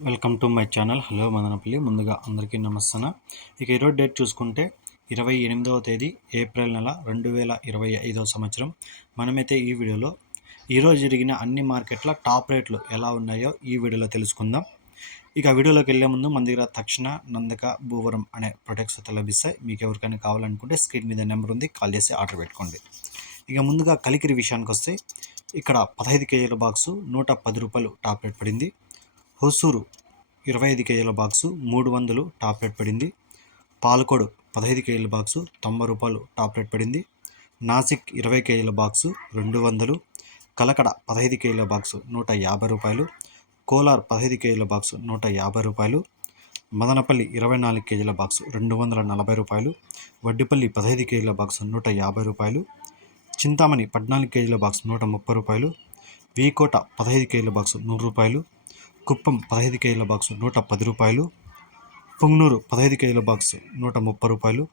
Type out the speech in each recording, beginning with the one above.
Welcome to my channel. Hello Madanapalli. ముందుగా అందరికీ నమస్తన ఇక ఈరోజు డేట్ చూసుకుంటే ఇరవై ఎనిమిదవ తేదీ ఏప్రిల్ నెల రెండు వేల ఇరవై ఐదవ సంవత్సరం. మనమైతే ఈ వీడియోలో ఈరోజు జరిగిన అన్ని మార్కెట్ల టాప్ రేట్లు ఎలా ఉన్నాయో ఈ వీడియోలో తెలుసుకుందాం. ఇక వీడియోలోకి వెళ్ళే ముందు మన దగ్గర తక్షణ నందక భూవరం అనే ప్రొడక్ట్స్ అయితే లభిస్తాయి. మీకు ఎవరికైనా కావాలనుకుంటే స్క్రీన్ మీద నెంబర్ ఉంది కాల్ చేసి ఆర్డర్ పెట్టుకోండి. ఇక ముందుగా కలికిరి విషయానికి వస్తే ఇక్కడ పదహైదు కేజీల బాక్సు నూట పది రూపాయలు టాప్ రేట్ పడింది. హోసూరు ఇరవై ఐదు కేజీల బాక్సు మూడు వందలు టాప్ రేట్ పడింది. పాలకోడు పదహైదు కేజీల బాక్సు తొంభై రూపాయలు టాప్ రేట్ పడింది. నాసిక్ ఇరవై కేజీల బాక్సు రెండు వందలు కలకడ పదహైదు కేజీల బాక్సు నూట యాభై రూపాయలు కోలార్ పదహైదు కేజీల బాక్సు నూట యాభై రూపాయలు మదనపల్లి ఇరవై నాలుగు కేజీల బాక్సు రెండు వందల నలభై రూపాయలు వడ్డిపల్లి పదహైదు కేజీల బాక్సు నూట యాభై రూపాయలు చింతామణి పద్నాలుగు కేజీల బాక్స్ నూట ముప్పై రూపాయలు వీకోట పదహైదు కేజీల బాక్సు నూరు రూపాయలు కుప్పం పదహైదు కేజీల బాక్సు నూట పది రూపాయలు పుంగనూరు పదహైదు కేజీల బాక్సు నూట ముప్పై రూపాయలు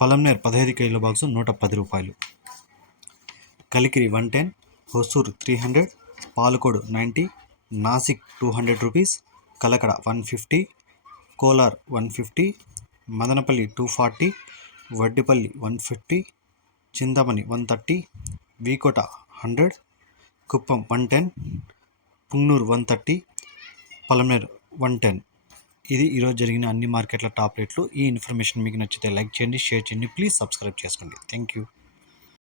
పలంనేర్ పదహైదు కేజీల బాక్సు నూట పది రూపాయలు. Kalikiri one ten Hosur three hundred Palakodu ninety Nashik two hundred rupees Kalakada one fifty Kolar one fifty Madanapalli two forty Vaddipalli one fifty Chintamani one thirty V Kota hundred Kuppam one ten Punganur one thirty Palamaner one ten. ఇది ఈరోజు జరిగిన అన్ని మార్కెట్ల top రేట్లు. ఈ information మీకు నచ్చితే like చేయండి షేర్ చేయండి. ప్లీజ్ సబ్స్క్రైబ్ చేసుకోండి. Thank you.